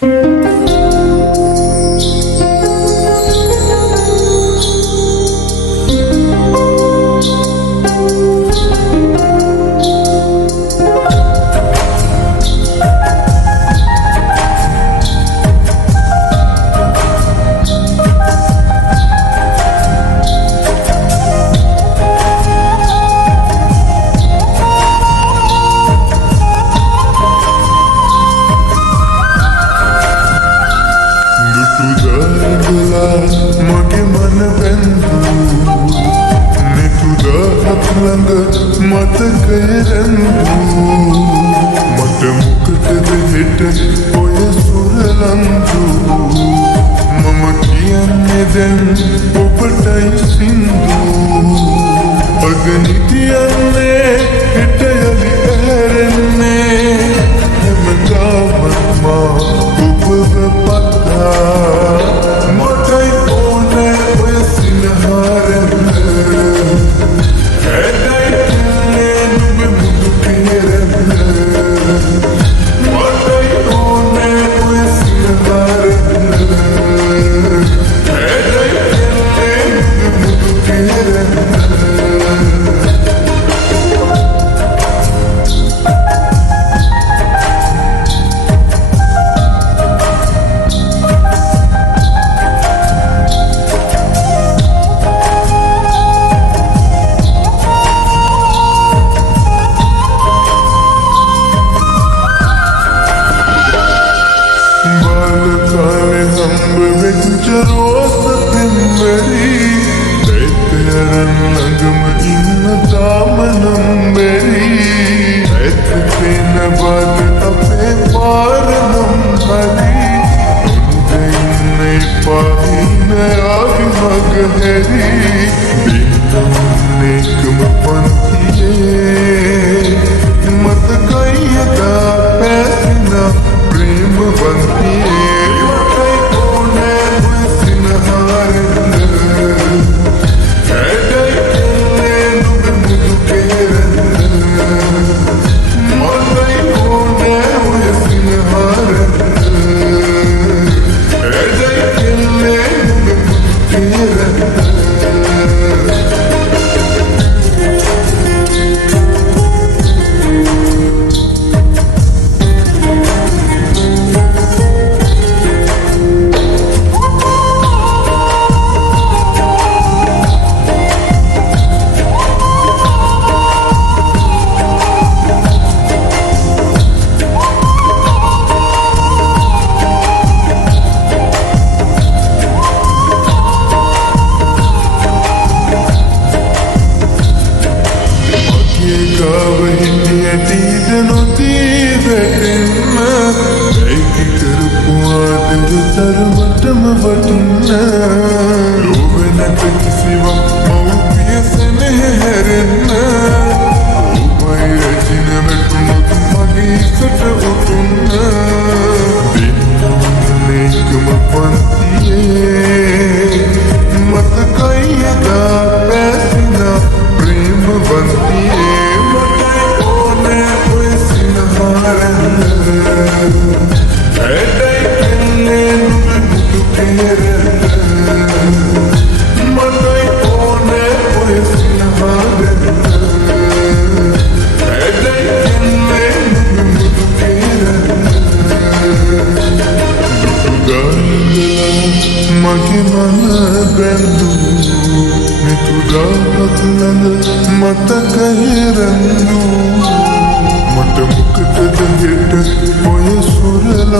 මගේ මන බැඳු නෙතුද හත්ළඟ මතකය රැඳු මට මොකටද හෙට ඔය සුරලන්දු මම කියන්නේ දැන් ඔබටයි සින්දු අගනිතියන්නේ හෙට යලි ඇරෙන්නේ හැමදාමත් මා ඔබව පත්තා මටයි ඕනේ ඔය සිනහරන්න හැඩයි කියන්නේ නුඹ මුදු පිරන්න මටයි ඕනේ ඔය සිනහරන්න හැඩයි කියන්නේ නුඹ මුදු පිරන්න रोज मेरी तेरन लगम इन दामनम मेरी ऐसे न बात अपे पारनम हरी ने पाही न आग मग हरी बिनम नेकम पंथिए मत कईदा पैसना प्रेम बनती सर्वटम वटुन्न लोभनक किसिवा मौपिय स्नेहरन्न उमय रचिन वटुनुक मगी सट उतुन्न बिन्नेकम पंथिये मत कईदा पैसना प्रेम बनतिये मटे ओने ओय सिनहारन्न මගේ මන බැඳු මෙතුදා හත්ළඟ මතකය රැඳු මට මොකටද හෙට ඔය සුරලා